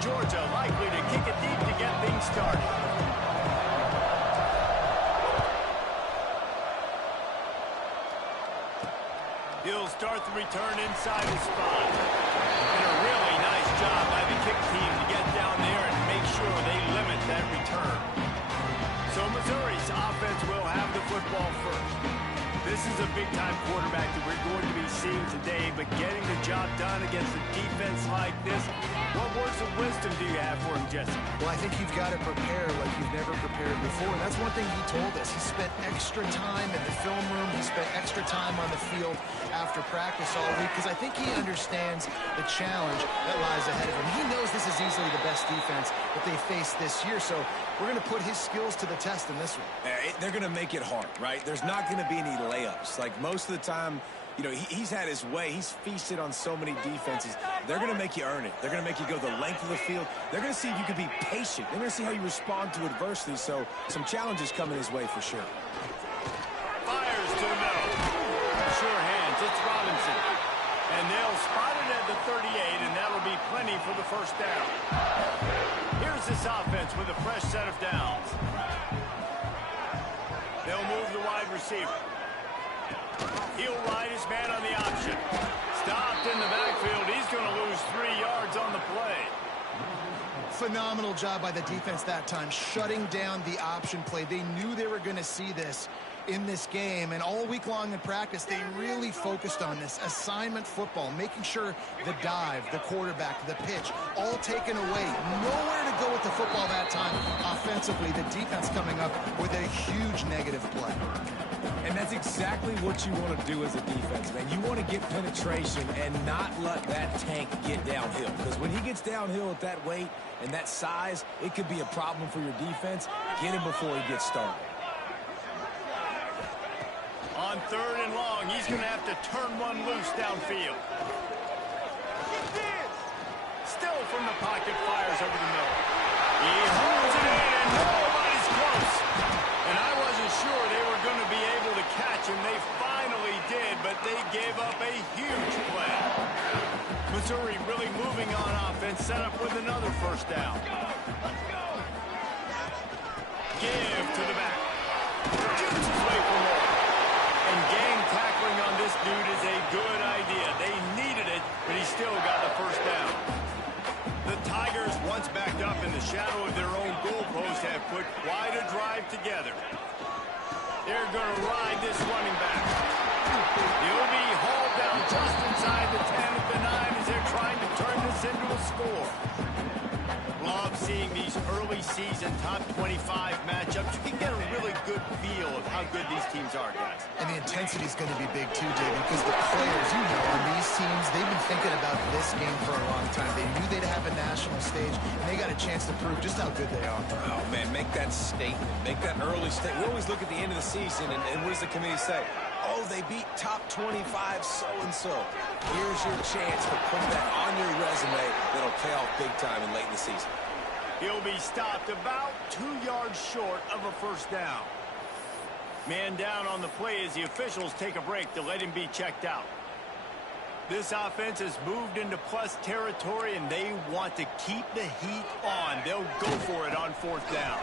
Georgia likely to kick it deep to get things started. He'll start the return inside his spot. And a really nice job by the kick team to get down there and make sure they limit that return. So Missouri's offense will have the football first. This is a big-time quarterback that we're going to be seeing today, but getting the job done against a defense like this, what words of wisdom do you have for him, Jesse? Well, I think you've got to prepare like you've never prepared before. And that's one thing he told us. He spent extra time in the film room. He spent extra time on the field after practice all week because I think he understands the challenge that lies ahead of him. He knows this is easily the best defense that they face this year, so we're going to put his skills to the test in this one. They're going to make it hard, right? There's not going to be any layups. Like most of the time, you know, he's had his way. He's feasted on so many defenses. They're going to make you earn it. They're going to make you go the length of the field. They're going to see if you can be patient. They're going to see how you respond to adversity. So some challenges coming his way for sure. Fires to the middle. Sure hands. It's Robinson. And they'll spot it at the 38, and that'll be plenty for the first down. Here's this offense with a fresh set of downs. They'll move the wide receiver. He'll ride his man on the option. Stopped in the backfield. He's going to lose 3 yards on the play. Phenomenal job by the defense that time, shutting down the option play. They knew they were going to see this in this game, and all week long in practice, they really focused on this assignment football, making sure the dive, the quarterback, the pitch, all taken away. Nowhere to go with the football that time offensively. The defense coming up with a huge negative play. And that's exactly what you want to do as a defense, man. You want to get penetration and not let that tank get downhill. Because when he gets downhill at that weight and that size, it could be a problem for your defense. Get him before he gets started. On 3rd and long, he's going to have to turn one loose downfield. Still from the pocket, fires over the middle. He holds it in, and nobody's close. And I wasn't sure they were going to be able to catch him. They finally did, but they gave up a huge play. Missouri really moving on offense, set up with another first down. Give to the back. Shoots his way for more. And gang tackling on this dude is a good idea. They needed it, but he still got the first down. The Tigers, once backed up in the shadow of their own goalpost, have put quite a drive together. They're going to ride this running back. He'll be hauled down just inside the 10 at the 9 as they're trying to turn this into a score. Love seeing these early season top 25 matchups. You can get a really good feel of how good these teams are, guys. And the intensity is going to be big too, David, because the players, you know, on these teams, they've been thinking about this game for a long time. They knew they'd have a national stage, and they got a chance to prove just how good they are. Oh, man, make that statement. Make that early statement. We always look at the end of the season, and what does the committee say? Oh, they beat top 25 so-and-so. Here's your chance to put that on your resume that'll pay off big time and late in the season. He'll be stopped about 2 yards short of a first down. Man down on the play as the officials take a break to let him be checked out. This offense has moved into plus territory, and they want to keep the heat on. They'll go for it on 4th down.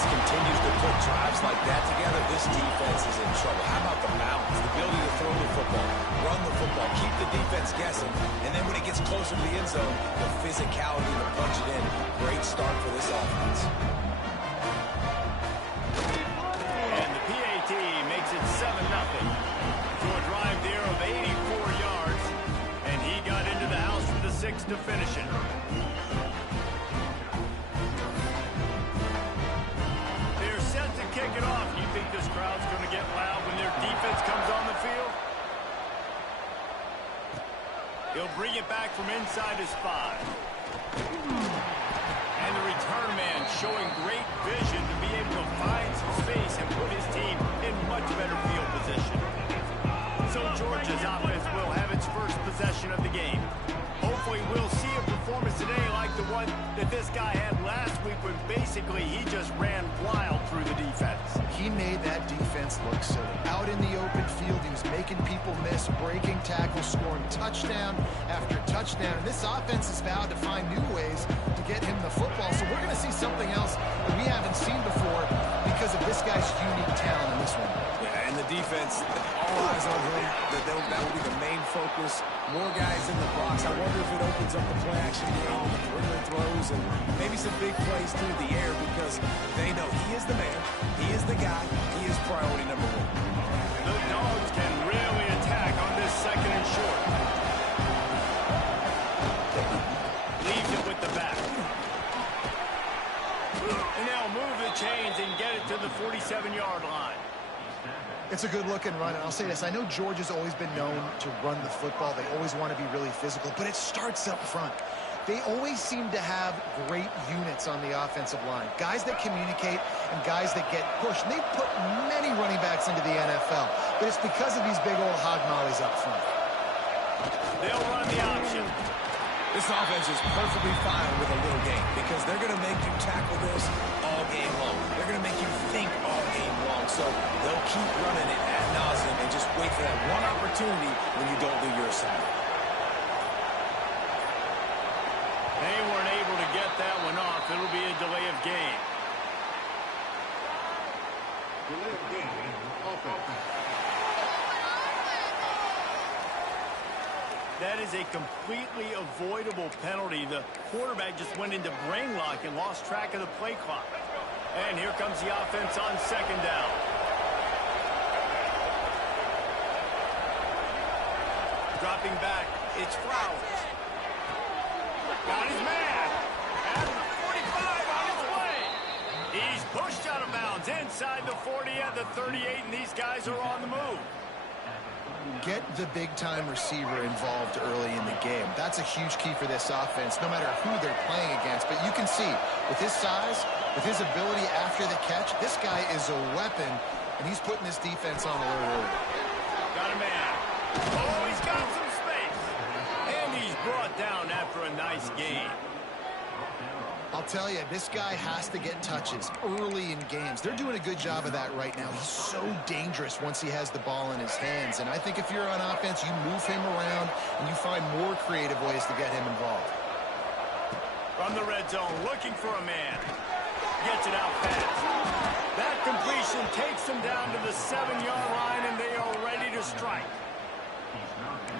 Continues to put drives like that together, this defense is in trouble. How about the balance, the ability to throw the football, run the football, keep the defense guessing, and then when it gets closer to the end zone, the physicality to punch it in. Great start for this offense. And the PAT makes it 7-0. To a drive there of 84 yards, and he got into the house for the 6th to finish it. Kick it off. You think this crowd's going to get loud when their defense comes on the field? He'll bring it back from inside his 5. And the return man showing great vision to be able to find some space and put his team in much better field position. So Georgia's offense will have its first possession of the game. Hopefully we'll see a performance today like the one that this guy had last week when basically basically, he just ran wild through the defense. He made that defense look silly. Out in the open field, he was making people miss, breaking tackles, scoring touchdown after touchdown. And this offense has vowed to find new ways to get him the football. So we're going to see something else that we haven't seen before because of this guy's unique talent in this one. Yeah, and the defense, all eyes on him. That will be the main focus. More guys in the box. I wonder if it opens up the play-action game, the perimeter throws, and maybe some big plays through the air because they know he is the man, he is the guy, he is priority number one. The Dogs can really attack on this second and short. Leaves it with the back. And they'll move the chains and get it to the 47-yard line. It's a good-looking run, and I'll say this. I know Georgia's always been known to run the football. They always want to be really physical, but it starts up front. They always seem to have great units on the offensive line, guys that communicate and guys that get pushed. And they've put many running backs into the NFL, but it's because of these big old hog mollies up front. They'll run the option. This offense is perfectly fine with a little game because they're going to make you tackle this all game long. They're going to make you think all game long. So they'll keep running it ad nauseum and just wait for that one opportunity when you don't do your assignment. They weren't able to get that one off. It'll be a delay of game. Delay of game. Offense. That is a completely avoidable penalty. The quarterback just went into brain lock and lost track of the play clock. And here comes the offense on second down. Dropping back, it's Flowers. Got his man. At 45 on his way. He's pushed out of bounds inside the 40 at the 38, and these guys are on the move. Get the big-time receiver involved early in the game. That's a huge key for this offense, no matter who they're playing against. But you can see, with his size, with his ability after the catch, this guy is a weapon, and he's putting this defense on alert early. Got a man. Oh, he's got some space. And he's brought down after a nice game. I'll tell you, this guy has to get touches early in games. They're doing a good job of that right now. He's so dangerous once he has the ball in his hands. And I think if you're on offense, you move him around and you find more creative ways to get him involved. From the red zone, looking for a man. Gets it out fast. That completion takes him down to the 7-yard line, and they are ready to strike.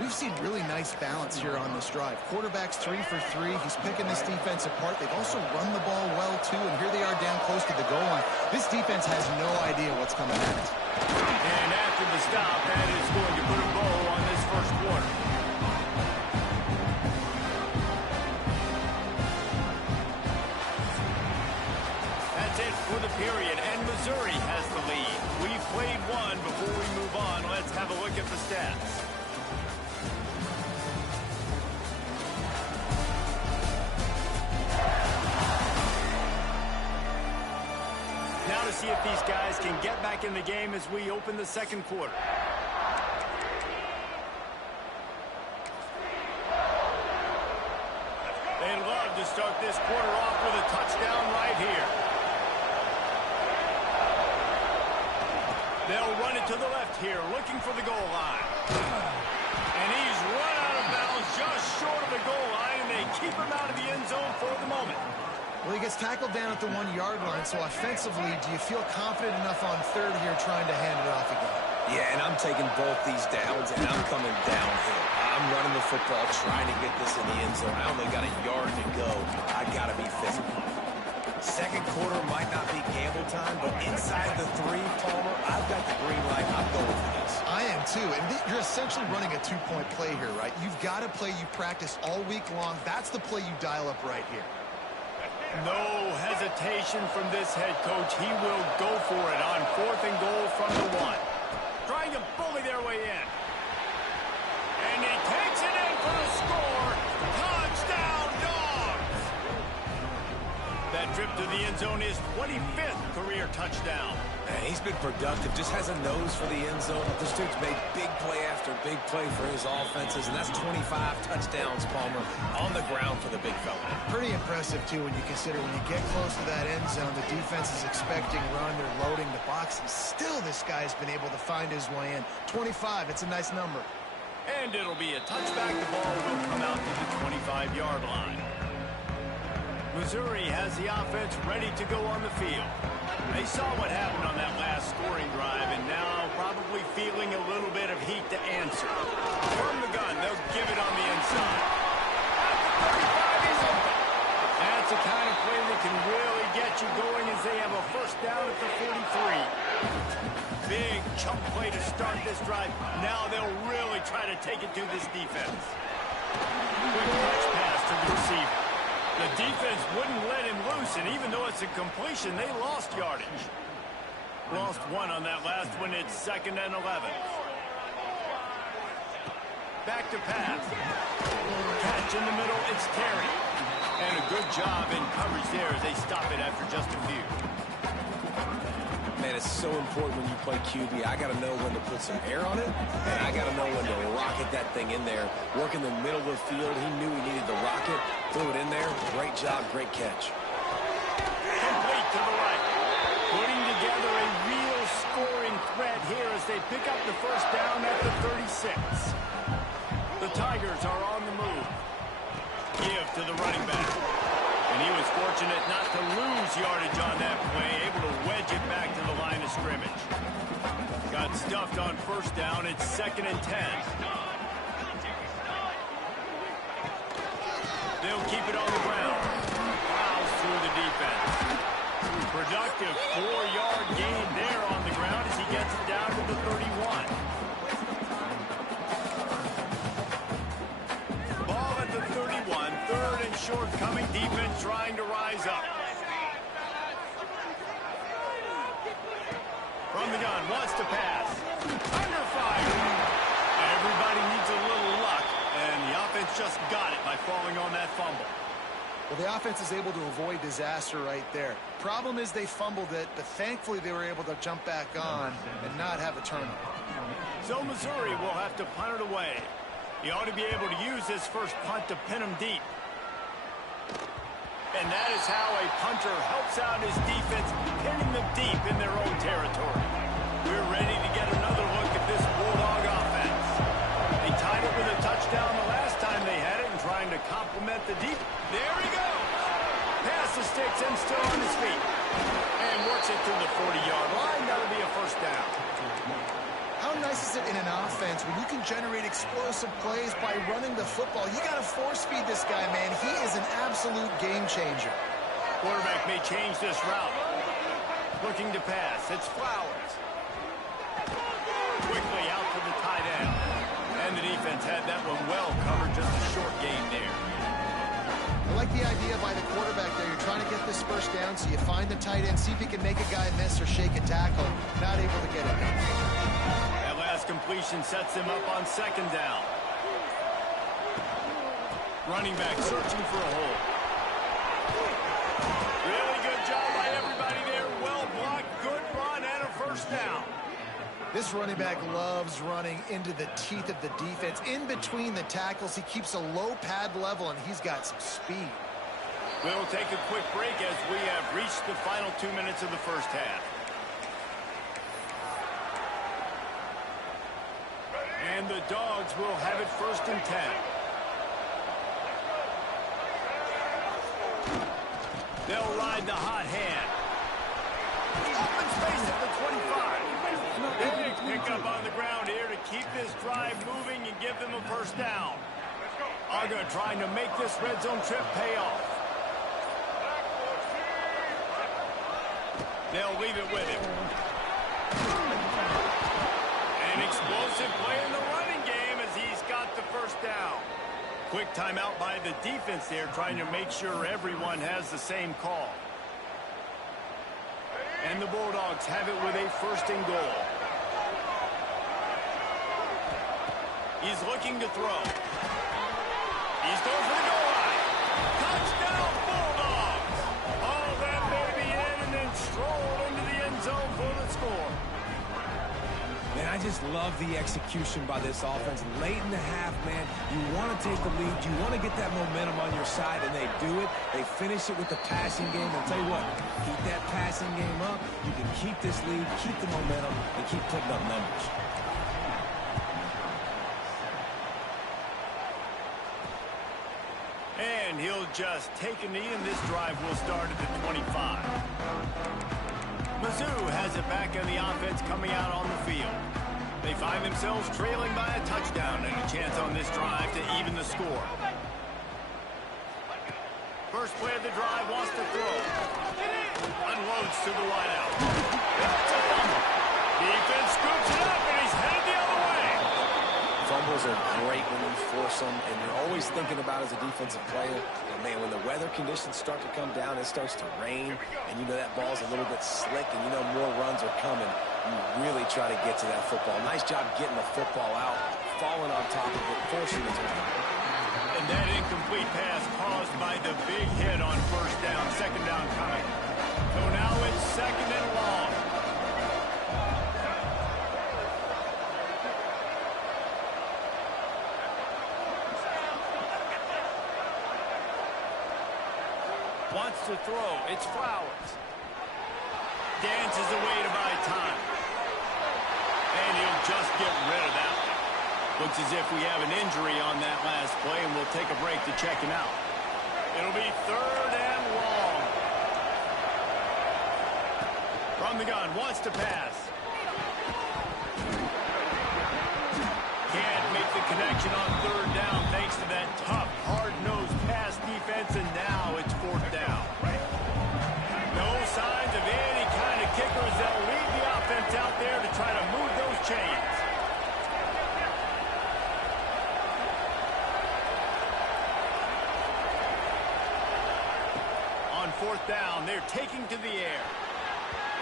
We've seen really nice balance here on this drive. Quarterback's 3 for 3. He's picking this defense apart. They've also run the ball well, too, and here they are down close to the goal line. This defense has no idea what's coming next. And after the stop, that is going to put a bow on this first quarter. That's it for the period, and Missouri has the lead. We've played one. Before we move on, let's have a look at the stats. Now to see if these guys can get back in the game as we open the second quarter. They'd love to start this quarter off with a touchdown right here. They'll run it to the left here, looking for the goal line. And he's run out of bounds just short of the goal line, and they keep him out of the end zone for the moment. Well, he gets tackled down at the 1-yard line, so offensively, do you feel confident enough on third here trying to hand it off again? Yeah, and I'm taking both these downs, and I'm coming downhill. I'm running the football, trying to get this in the end zone. I only got a yard to go. I got to be physical. Second quarter might not be gamble time, but inside the 3, Palmer, I've got the green light. I'm going for this. I am, too, and you're essentially running a 2-point play here, right? You've got a play you practice all week long. That's the play you dial up right here. No hesitation from this head coach. He will go for it on 4th and goal from the 1. Trying to bully their way in. And he takes it in for the score. Touchdown, Dogs! That trip to the end zone, his 25th career touchdown. And he's been productive, just has a nose for the end zone. This dude's made big play after big play for his offenses, and that's 25 touchdowns, Palmer, on the ground for the big fella. Pretty impressive, too, when you consider when you get close to that end zone, the defense is expecting run, they're loading the box, and still this guy's been able to find his way in. 25, it's a nice number. And it'll be a touchback. The ball will come out to the 25-yard line. Missouri has the offense ready to go on the field. They saw what happened on that last scoring drive, and now probably feeling a little bit of heat to answer. From the gun, they'll give it on the inside. At the 35, he's open. That's the kind of play that can really get you going as they have a first down at the 43. Big chunk play to start this drive. Now they'll really try to take it to this defense. Quick touch pass to the receiver. The defense wouldn't let him loose, and even though it's a completion, they lost yardage. Lost one on that last one. It's 2nd and 11. Back to pass. Catch in the middle. It's Terry. And a good job in coverage there as they stop it after just a few. Man, it's so important when you play QB. I got to know when to put some air on it, and I got to know when to rocket that thing in there. Work in the middle of the field. He knew he needed the rocket. Threw it in there. Great job, great catch. Complete to the right. Putting together a real scoring threat here as they pick up the first down at the 36. The Tigers are on the move. Give to the running back. And he was fortunate not to lose yardage on that play, able to wedge it back to the line of scrimmage. Got stuffed on first down. It's 2nd and 10. They'll keep it on the ground. Plows through the defense. Productive 4-yard gain there on the ground as he gets it down to the 31. Ball at the 31. 3rd and short coming. Defense trying to rise up. From the gun, wants to pass. Under fire. Everybody needs a little luck, and the offense just got it by falling on that fumble. Well, the offense is able to avoid disaster right there. Problem is they fumbled it, but thankfully they were able to jump back on and not have a turnover. So Missouri will have to punt it away. He ought to be able to use his first punt to pin him deep. And that is how a punter helps out his defense, pinning them deep in their own territory. We're ready to get another look at this Bulldog offense. They tied it with a touchdown the last time they had it and trying to complement the deep. There he goes. Pass the sticks and still on his feet. And works it to the 40-yard line. That'll be a first down. How nice is it in an offense when you can generate explosive plays by running the football? You got to force feed this guy, man. He is an absolute game changer. Quarterback may change this route. Looking to pass. It's Flowers. Quickly out to the tight end. And the defense had that one well covered. Just a short gain there. I like the idea by the quarterback there. You're trying to get this first down, so you find the tight end, see if he can make a guy miss or shake a tackle. Not able to get it done. That last completion sets him up on 2nd down. Running back searching for a hole. Really good job by everybody there. Well blocked, good run, and a first down. This running back loves running into the teeth of the defense. In between the tackles, he keeps a low pad level, and he's got some speed. We'll take a quick break as we have reached the final 2 minutes of the first half. And the Dogs will have it 1st and 10. They'll ride the hot hand. Open space at the 25. Big pickup on the ground here to keep this drive moving and give them a first down. Uga trying to make this red zone trip pay off. They'll leave it with him. An explosive play in the running game as he's got the first down. Quick timeout by the defense there, trying to make sure everyone has the same call. And the Bulldogs have it with a 1st and goal. He's looking to throw. He's going for the goal line. Touchdown, Bulldogs! Oh, just love the execution by this offense. Late in the half, man, you want to take the lead. You want to get that momentum on your side, and they do it. They finish it with the passing game. I'll tell you what, keep that passing game up. You can keep this lead, keep the momentum, and keep putting up numbers. And he'll just take a knee, and this drive will start at the 25. Mizzou has it back on the offense coming out on the field. They find themselves trailing by a touchdown and a chance on this drive to even the score. First play of the drive, wants to throw. Unloads to the wideout. It's a fumble. Defense scoops it up, and he's headed the other way. Fumbles are great when you force them, and you're always thinking about as a defensive player, man, when the weather conditions start to come down, it starts to rain, and you know that ball's a little bit slick, and you know more runs are coming. You really try to get to that football. Nice job getting the football out, falling on top of it, forcing the turnover. And that incomplete pass caused by the big hit on first down, second down coming. So now it's second and long. Wants to throw. It's Flowers. Dances away to buy time. And he'll just get rid of that one. Looks as if we have an injury on that last play, and we'll take a break to check him out. It'll be third and long. From the gun, wants to pass. Can't make the connection on third down thanks to that tough, hard-nosed pass defense, and now it's fourth down. No signs of any kind of kickers. They'll leave the offense out there to try to move those chains. On fourth down, they're taking to the air.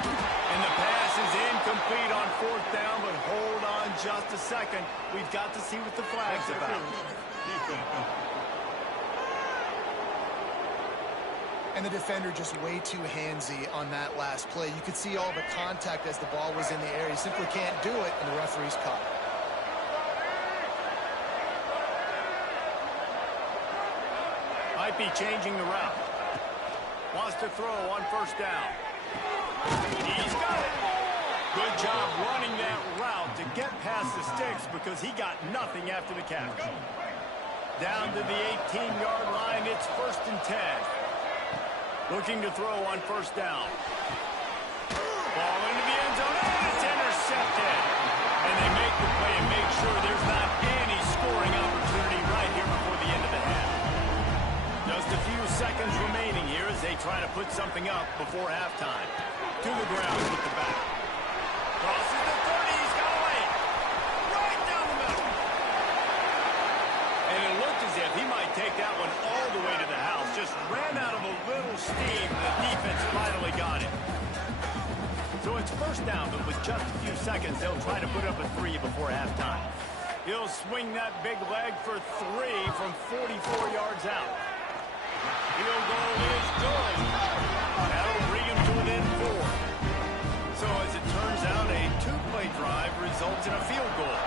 And the pass is incomplete on fourth down, but hold on just a second. We've got to see what the flag's about. And the defender just way too handsy on that last play. You could see all the contact as the ball was in the air. He simply can't do it, and the referee's caught it. Might be changing the route. Wants to throw on first down. He's got it. Good job running that route to get past the sticks because he got nothing after the catch. Down to the 18-yard line, it's first and 10. Looking to throw on first down. Ball into the end zone, and it's intercepted. And they make the play and make sure there's not any scoring opportunity right here before the end of the half. Just a few seconds remaining here as they try to put something up before halftime. To the ground with the back. Crosses the 30, he's got away. Right down the middle. And it looked as if he might take that one all the way to the house. Just ran out of a little steam. The defense finally got it. So it's first down, but with just a few seconds, they'll try to put up a 3 before halftime. He'll swing that big leg for 3 from 44 yards out. Field goal is good. That'll bring him to within 4. So as it turns out, a 2-play drive results in a field goal.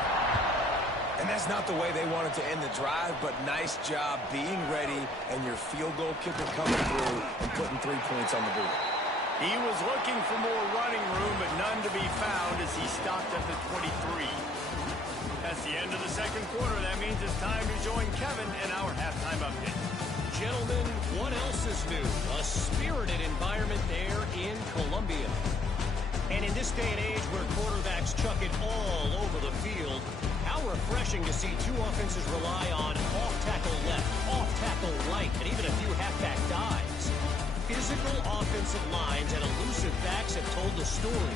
And that's not the way they wanted to end the drive, but nice job being ready and your field goal kicker coming through and putting 3 points on the board. He was looking for more running room, but none to be found as he stopped at the 23. That's the end of the second quarter. That means it's time to join Kevin in our halftime update. Gentlemen, what else is new? A spirited environment there in Columbia. And in this day and age where quarterbacks chuck it all over the field, how refreshing to see two offenses rely on off-tackle left, off-tackle right, and even a few halfback dives. Physical offensive lines and elusive backs have told the story.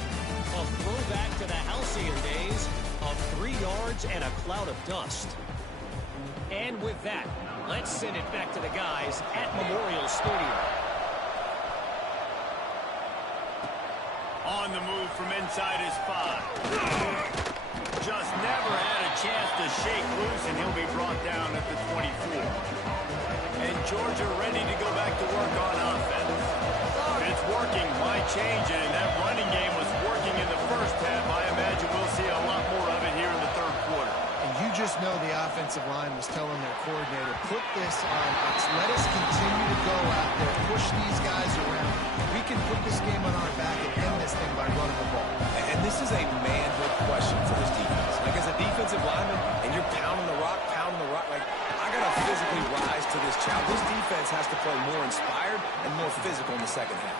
A throwback to the halcyon days of 3 yards and a cloud of dust. And with that, let's send it back to the guys at Memorial Stadium. On the move from inside his 5. Just never had a chance to shake loose, and he'll be brought down at the 24. And Georgia ready to go back to work on offense. It's working. Why change it? And that running game was working in the first half. I imagine we'll see a lot more just know the offensive line was telling their coordinator, put this on us. Let us continue to go out there, push these guys around. We can put this game on our back and end this thing by running the ball. And this is a manhood question for this defense. Like, as a defensive lineman, and you're pounding the rock, like, I got to physically rise to this challenge. This defense has to play more inspired and more physical in the second half.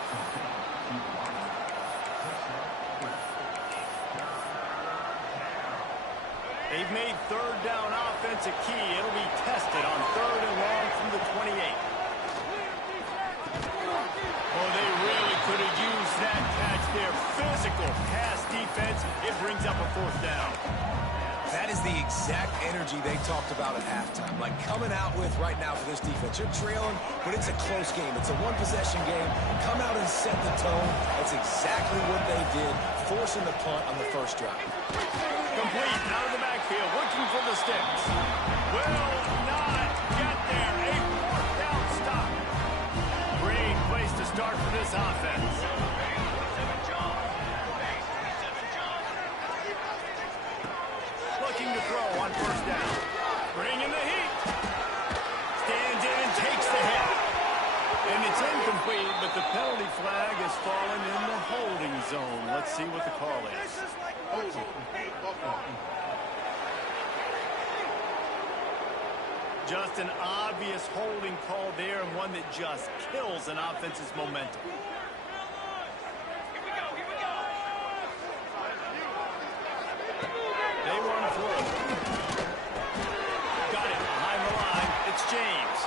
They've made third down offense a key. It'll be tested on 3rd and long from the 28. Well, they really could have used that catch there. Physical pass defense. It brings up a 4th down. That is the exact energy they talked about at halftime. Like, coming out with right now for this defense. You're trailing, but it's a close game. It's a one-possession game. Come out and set the tone. That's exactly what they did, forcing the punt on the first drive. Complete out of the backfield, looking for the sticks. Will not get there. A 4th down stop. Great place to start for this offense. Looking to throw on 1st down. Bringing the heat. Stands in and takes the hit. And it's incomplete, but the penalty flag has fallen in the holding zone. Let's see what the call is. Just an obvious holding call there, and one that just kills an offense's momentum. They want to throw. Got it behind the line. It's James.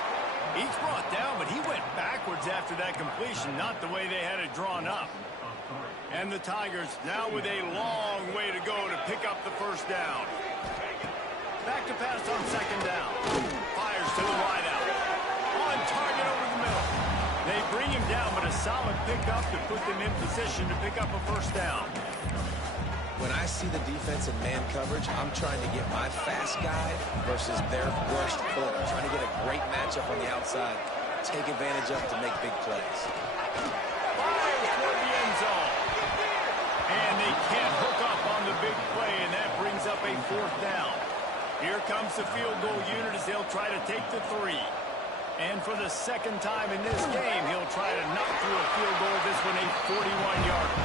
He's brought down, but he went backwards after that completion, not the way they had it drawn up. And the Tigers now with a long way to go to pick up the 1st down. Back to pass on 2nd down. Fires to the wideout. On target over the middle. They bring him down, but a solid pickup to put them in position to pick up a 1st down. When I see the defense in man coverage, I'm trying to get my fast guy versus their rushed corner. Trying to get a great matchup on the outside. Take advantage of it to make big plays. Fires toward the end zone. And they can't hook up on the big play, and that brings up a 4th down. Here comes the field goal unit as they'll try to take the 3. And for the 2nd time in this game, he'll try to knock through a field goal. This one a 41-yarder.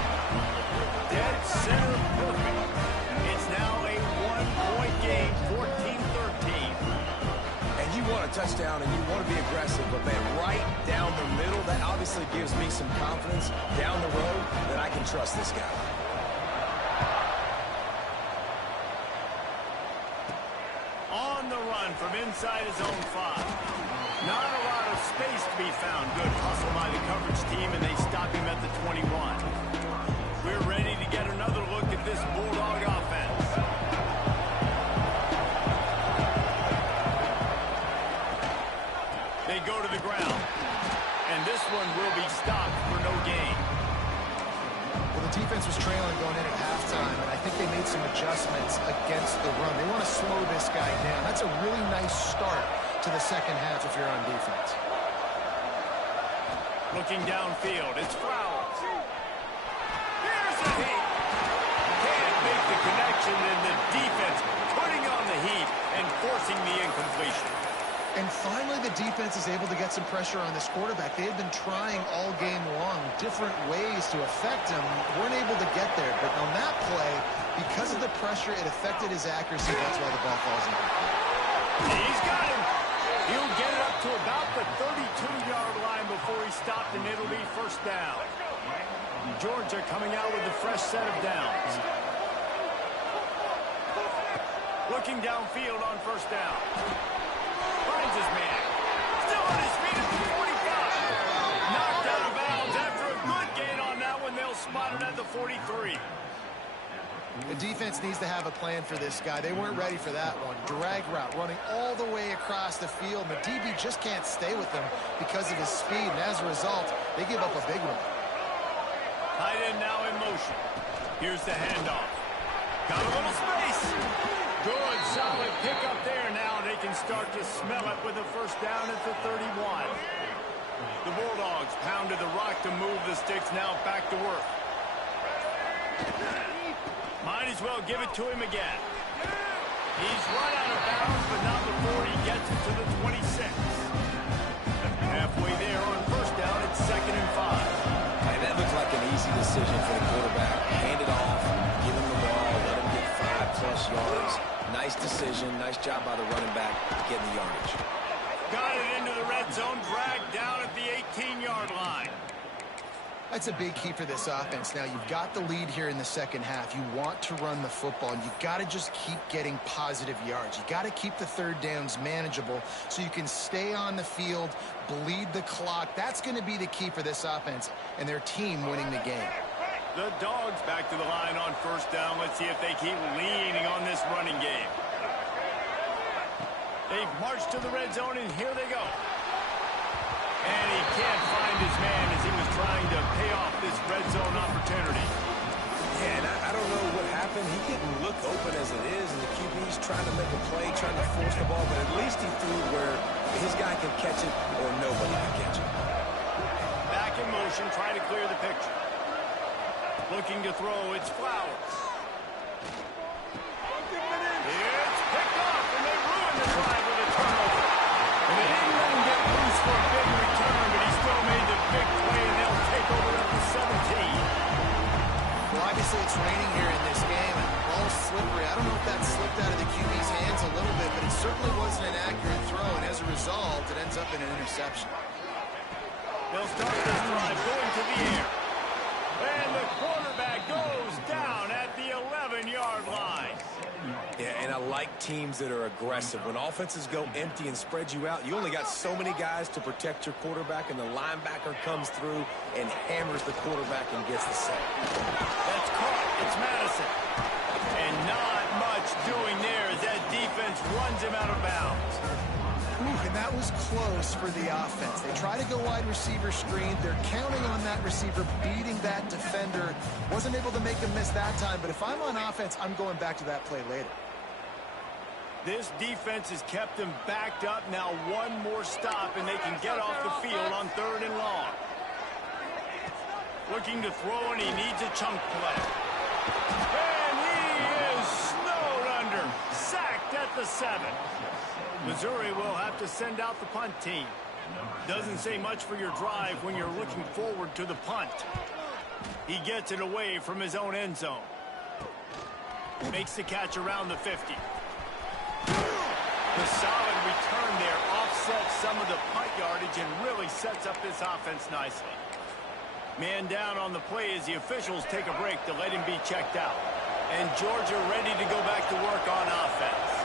Dead center perfect. It's now a 1-point game, 14-13. And you want a touchdown and you want to be aggressive, but man, right down the middle, that obviously gives me some confidence down the road that I can trust this guy. On the run from inside his own 5. Not a lot of space to be found. Good hustle by the coverage team, and they stop him at the 21. We're ready to get another look at this Bulldog offense. They go to the ground, and this one will be stopped for no gain. Well, the defense was trailing going in at halftime, and I think they made some adjustments against the run. They want to slow this guy down. That's a really nice start to the 2nd half if you're on defense. Looking downfield, it's Flowers. Here's a heat. Can't make the connection, and the defense putting on the heat and forcing the incompletion. And finally, the defense is able to get some pressure on this quarterback. They had been trying all game long different ways to affect him. Weren't able to get there. But on that play, because of the pressure, it affected his accuracy. That's why the ball falls in. He's got him. He'll get it up to about the 32-yard line before he stopped, and it'll be 1st down. Georgia coming out with a fresh set of downs. Looking downfield on 1st down. Finds his man. Still on his feet at the 45. Knocked out of bounds after a good gain on that one. They'll spot it at the 43. The defense needs to have a plan for this guy. They weren't ready for that one. Drag route running all the way across the field. The DB just can't stay with them because of his speed, and as a result, they give up a big one. Tight end now in motion. Here's the handoff. Got a little space. Good, solid pickup there. Now they can start to smell it with a 1st down at the 31. The Bulldogs pounded the rock to move the sticks. Now back to work. Might as well give it to him again. He's run out of bounds, but not before he gets it to the 26. Halfway there on first down, it's 2nd and 5. And that looked like an easy decision for the quarterback. Hand it off, give him the ball, let him get 5+ yards. Nice decision, nice job by the running back getting the yardage. Got it into the red zone, dragged down at the 18-yard line. That's a big key for this offense. Now, you've got the lead here in the second half. You want to run the football, and you've got to just keep getting positive yards. You got to keep the third downs manageable so you can stay on the field, bleed the clock. That's going to be the key for this offense and their team winning the game. The Dogs back to the line on first down. Let's see if they keep leaning on this running game. They've marched to the red zone, and here they go. And he can't find his man as he was trying to pay off this red zone opportunity. Yeah, and I don't know what happened. He didn't look open as it is, and the QB's trying to make a play, trying to force the ball, but at least he threw where his guy can catch it or nobody can catch it. Back in motion, trying to clear the picture. Looking to throw, it's Flowers. It's picked off, and they ruined the drive with a turnover. And they didn't let him get loose for a big return, but he still made the big play, and they'll take over at the 17. Well, obviously it's raining here in this game, and the ball's slippery. I don't know if that slipped out of the QB's hands a little bit, but it certainly wasn't an accurate throw, and as a result, it ends up in an interception. They'll start this drive going to the air. And the quarterback goes down at the 11-yard line. Yeah, and I like teams that are aggressive. When offenses go empty and spread you out, you only got so many guys to protect your quarterback, and the linebacker comes through and hammers the quarterback and gets the sack. That's caught. It's Madison. And not much doing there as that defense runs him out of bounds. Ooh, and that was close for the offense. They try to go wide receiver screen. They're counting on that receiver beating that defender. Wasn't able to make him miss that time, but if I'm on offense, I'm going back to that play later. This defense has kept them backed up. Now one more stop, and they can get off the field on 3rd and long. Looking to throw, and he needs a chunk play. And he is snowed under. Sacked at the 7. Missouri will have to send out the punt team. Doesn't say much for your drive when you're looking forward to the punt. He gets it away from his own end zone. Makes the catch around the 50. The solid return there offsets some of the punt yardage and really sets up this offense nicely. Man down on the play as the officials take a break to let him be checked out. And Georgia ready to go back to work on offense.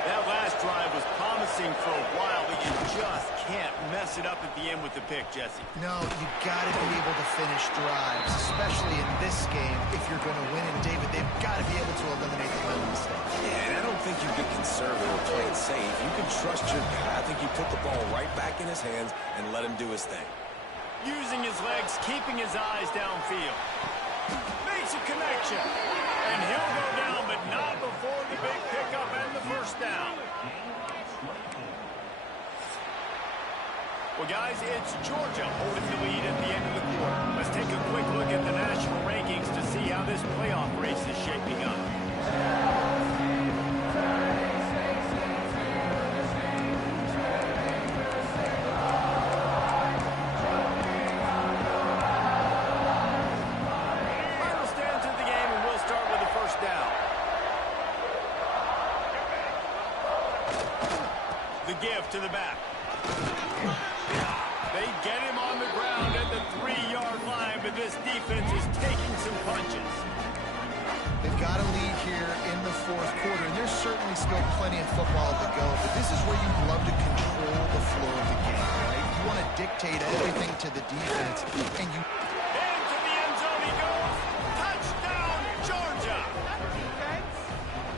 That last drive was promising for a while, but you just can't mess it up at the end with the pick, Jesse. No, you got to be able to finish drives, especially in this game. If you're going to win, and David, they've got to be able to eliminate the penalty mistake. Yeah, and I don't think you get conservative or play it safe. You can trust your guy. I think you put the ball right back in his hands and let him do his thing. Using his legs, keeping his eyes downfield. Makes a connection. And he'll go down, but not before the big pickup and the first down. Well, guys, it's Georgia holding the lead at the end of the quarter. Let's take a quick look at the national rankings to see how this playoff race is shaping up. Final stands of the game, and we'll start with the first down. The give to the back. They get him on the ground at the 3-yard line, but this defense is taking some punches. They've got a lead here in the fourth quarter, and there's certainly still plenty of football to go, but this is where you love to control the flow of the game, right? You want to dictate everything to the defense, and you... Into the end zone he goes. Touchdown, Georgia!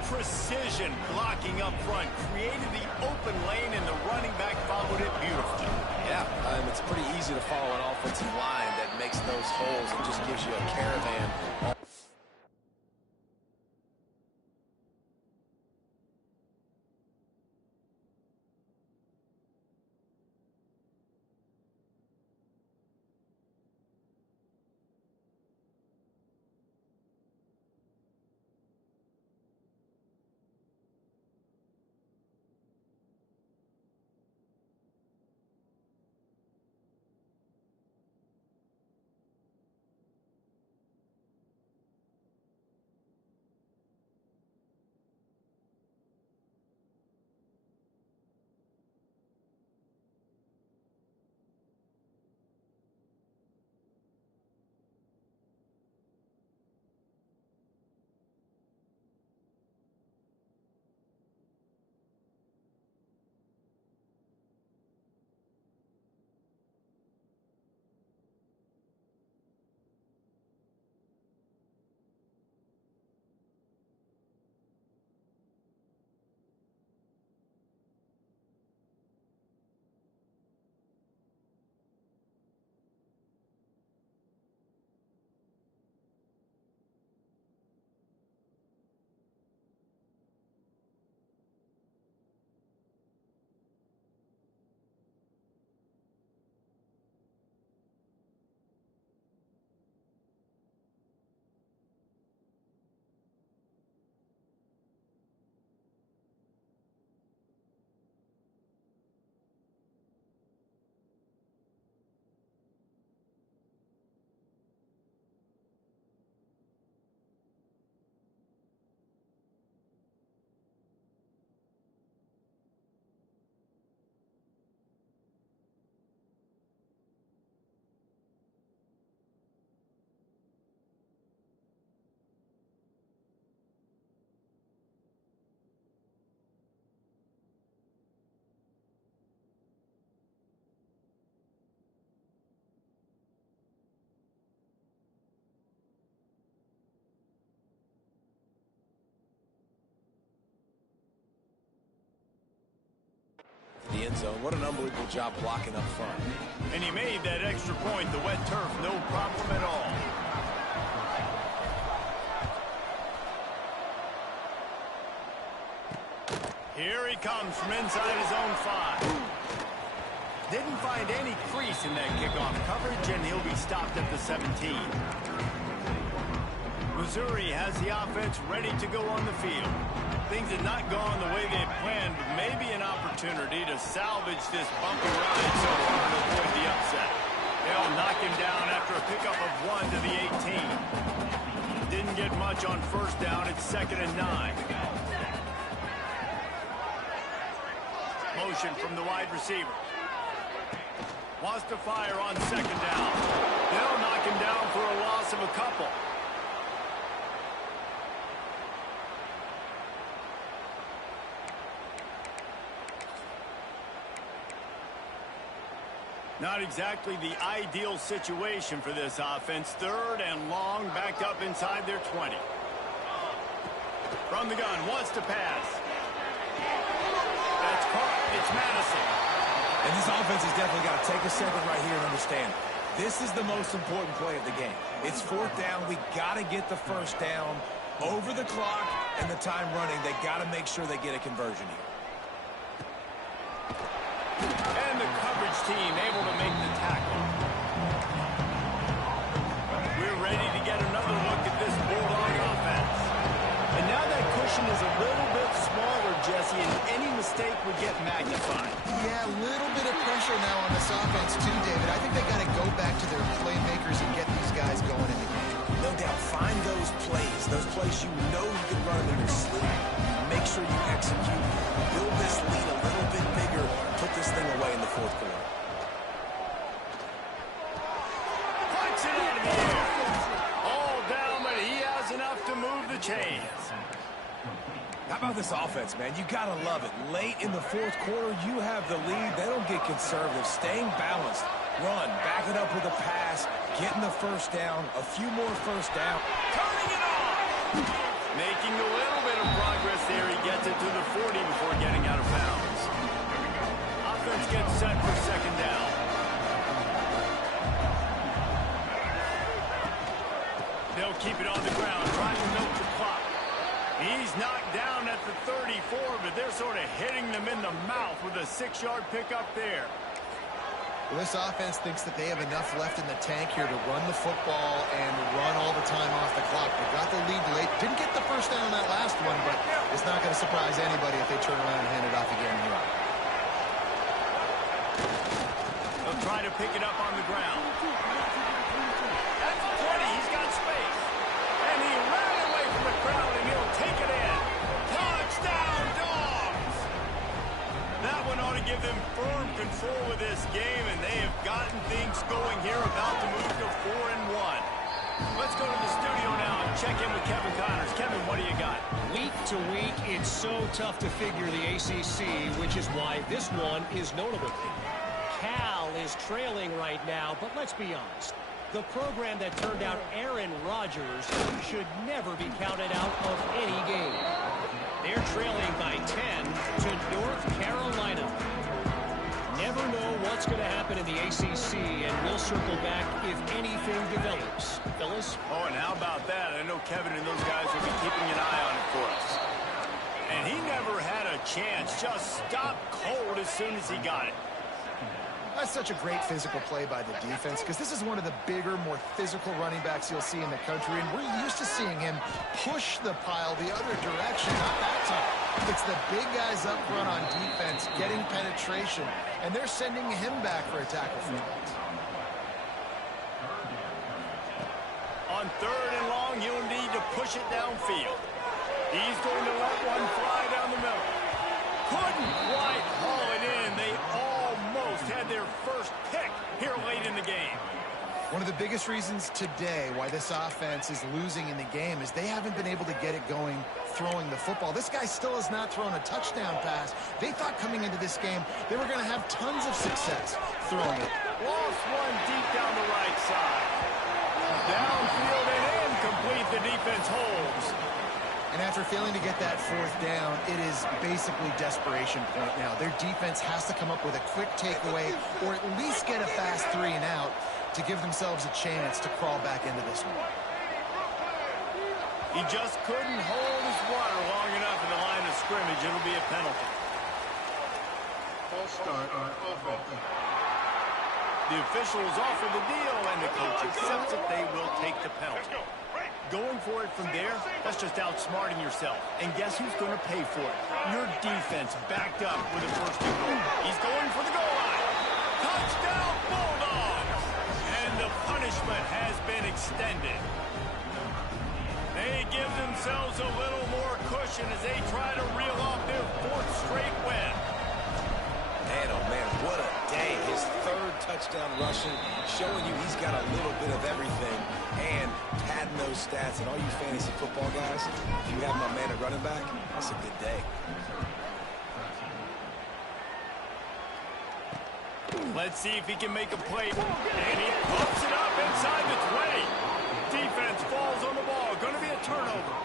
Precision blocking up front created the open lane, and the running back followed it beautifully. Yeah, it's pretty easy to follow an offensive line that makes those holes and just gives you a caravan. end zone. What an unbelievable job blocking up front. And he made that extra point. The wet turf, no problem at all. Here he comes from inside his own 5. Didn't find any crease in that kickoff coverage, and he'll be stopped at the 17. Missouri has the offense ready to go on the field. Things had not gone the way they had planned, but maybe an opportunity to salvage this bumpy ride so far to avoid the upset. They'll knock him down after a pickup of 1 to the 18. Didn't get much on first down. It's 2nd and 9. Motion from the wide receiver. Wants to fire on 2nd down. They'll knock him down for a loss of a couple. Not exactly the ideal situation for this offense. 3rd and long, backed up inside their 20. From the gun, wants to pass. That's caught. It's Madison. And this offense has definitely got to take a second right here and understand. This is the most important play of the game. It's 4th down. We got to get the first down over the clock and the time running. They got to make sure they get a conversion here. And the coverage team able to make the tackle. We're ready to get another look at this Bulldog offense. And now that cushion is a little bit smaller, Jesse, and any mistake would get magnified. Yeah, a little bit of pressure now on this offense too, David. I think they got to go back to their playmakers and get these guys going in the game. No doubt, find those plays you know you can run in your sleep. Make sure you execute. Build this lead a little bit bigger. Put this thing away in the 4th quarter. Puts it out of the air. All down, but he has enough to move the chains. How about this offense, man? You got to love it. Late in the 4th quarter, you have the lead. They don't get conservative. Staying balanced. Run. Back it up with a pass. Getting the first down. A few more first down. Turning it on. Making a little bit of progress there. He gets it to the 40 before getting out of bounds. Offense gets set for 2nd down. They'll keep it on the ground, trying to milk the clock. He's knocked down at the 34, but they're sort of hitting them in the mouth with a 6-yard pickup there. Well, this offense thinks that they have enough left in the tank here to run the football and run all the time off the clock. They got the lead late. Didn't get the first down on that last one, but it's not going to surprise anybody if they turn around and hand it off again here. They'll try to pick it up on the ground. At the 20, he's got space. And he ran away from the crowd, and he'll take it in. Touchdown, Dogs! That one ought to give them firm control of this game, and they have gotten things going here, about to move to 4-1. Let's go to the studio now and check in with Kevin Connors. Kevin, what do you got? Week to week, it's so tough to figure the ACC, which is why this one is notable. Cal is trailing right now, but let's be honest. The program that turned out Aaron Rodgers should never be counted out of any game. They're trailing by 10 to North Carolina. Never know what's going to happen in the ACC, and we'll circle back if anything develops. Phyllis? Oh, and how about that? I know Kevin and those guys will be keeping an eye on it for us. And he never had a chance. Just stopped cold as soon as he got it. That's such a great physical play by the defense, because this is one of the bigger, more physical running backs you'll see in the country, and we're used to seeing him push the pile the other direction. Not that time. It's the big guys up front on defense getting penetration, and they're sending him back for a tackle for loss. On 3rd and long, you'll need to push it downfield. He's going to let one fly down the middle. Couldn't quite haul it in. They almost had their first pick here late in the game. One of the biggest reasons today why this offense is losing in the game is they haven't been able to get it going throwing the football. This guy still has not thrown a touchdown pass. They thought coming into this game they were going to have tons of success throwing it. Lost one deep down the right side. Downfield and incomplete. The defense holds. And after failing to get that fourth down, it is basically desperation point now. Their defense has to come up with a quick takeaway or at least get a fast 3 and out to give themselves a chance to crawl back into this one. He just couldn't hold his water long enough in the line of scrimmage. It'll be a penalty. False start on offense. The officials offer the deal, and the coach accepts it. They will take the penalty. Going for it from there, that's just outsmarting yourself. And guess who's going to pay for it? Your defense backed up with a first and goal. He's going for the goal line. Touchdown, Bulldogs! And the punishment has been extended. They give themselves a little more cushion as they try to reel off their 4th straight win. Man, oh man, what a day. His 3rd touchdown rushing, showing you he's got a little bit of everything. And padding those stats, and all you fantasy football guys, if you have my man at running back, that's a good day. Let's see if he can make a play. And he pumps it up inside the 20. Defense falls on the ball. Going to be a turnover.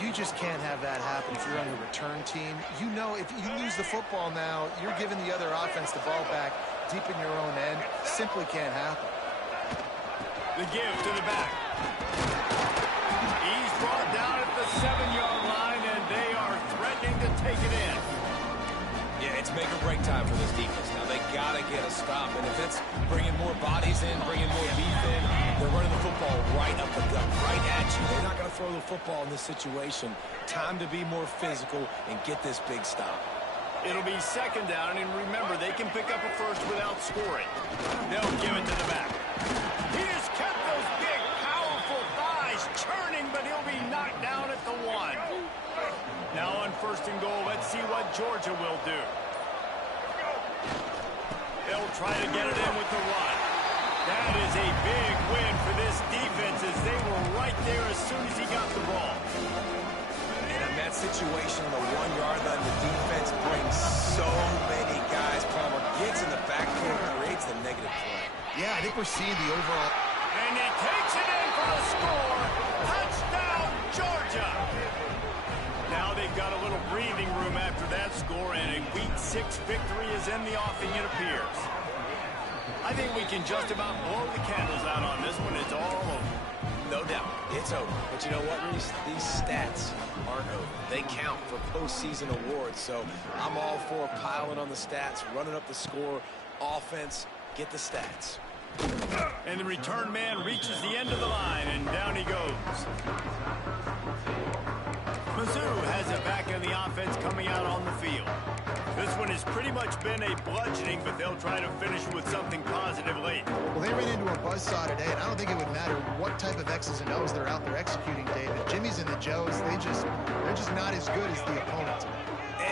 You just can't have that happen if you're on the return team. You know if you lose the football now, you're giving the other offense the ball back deep in your own end. Simply can't happen. The give to the back. He's brought down at the 7-yard line, and they are threatening to take it in. Yeah, it's make or break time for this defense. Now, they got to get a stop. And if it's bringing more bodies in, bringing more beef in, they're running the football right up the gut, right at you. They're not going to throw the football in this situation. Time to be more physical and get this big stop. It'll be 2nd down, and remember, they can pick up a first without scoring. They'll give it to the back. He has kept those big, powerful thighs churning, but he'll be knocked down at the 1. Now on 1st and goal, let's see what Georgia will do. They'll try to get it in with the run. That is a big win for this defense as they were right there as soon as he got the ball. And in that situation on the 1-yard line, the defense brings so many guys. Palmer gets in the backfield and creates the negative play. Yeah, I think we're seeing the overall. And he takes it in for the score. Touchdown, Georgia. Now they've got a little breathing room after that score, and a Week 6 victory is in the offing, it appears. I think we can just about blow the candles out on this one. It's all over. No doubt, it's over. But you know what, Reese? These stats aren't over. They count for postseason awards, so I'm all for piling on the stats, running up the score, offense, get the stats. And the return man reaches the end of the line, and down he goes. Mizzou has it back in the offense coming out on the field. This one has pretty much been a bludgeoning, but they'll try to finish with something positive late. Well, they ran into a buzzsaw today, and I don't think it would matter what type of X's and O's they're out there executing, David. Jimmy's and the Joes, they're just not as good as the opponents.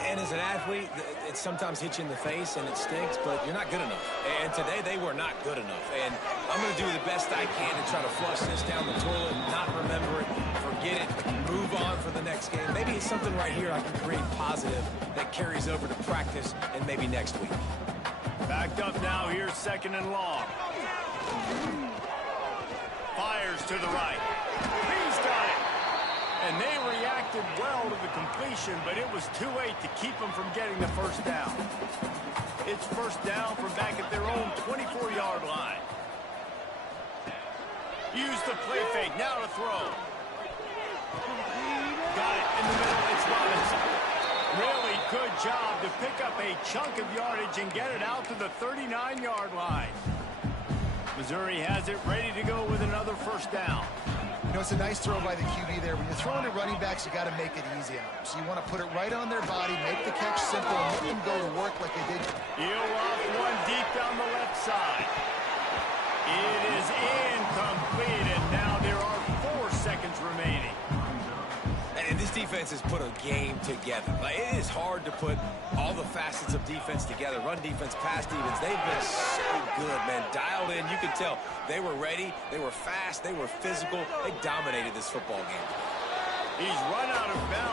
And as an athlete, it sometimes hits you in the face and it stinks, but you're not good enough. And today they were not good enough. And I'm going to do the best I can to try to flush this down the toilet, not remember it, forget it, move on for the next game. Maybe it's something right here I can create positive that carries over to practice and maybe next week. Backed up now, here's 2nd and long. Fires to the right. He's got it. And they reacted well to the completion, but it was too late to keep them from getting the first down. It's 1st down from back at their own 24-yard line. Use the play fake, now to throw. Got it in the middle, it's Robinson. Really good job to pick up a chunk of yardage and get it out to the 39-yard line. Missouri has it ready to go with another 1st down. You know, it's a nice throw by the QB there. When you're throwing at running backs, you got to make it easy on them. So you want to put it right on their body, make the catch simple, and let them go to work like they did. He'll off one deep down the left side. It is incomplete, and now there are 4 seconds remaining. And this defense has put a game together. Like, it is hard to put all the facets of defense together. Run defense, pass defense. They've been so good, man. Dialed in. You could tell they were ready. They were fast. They were physical. They dominated this football game. He's run out of bounds.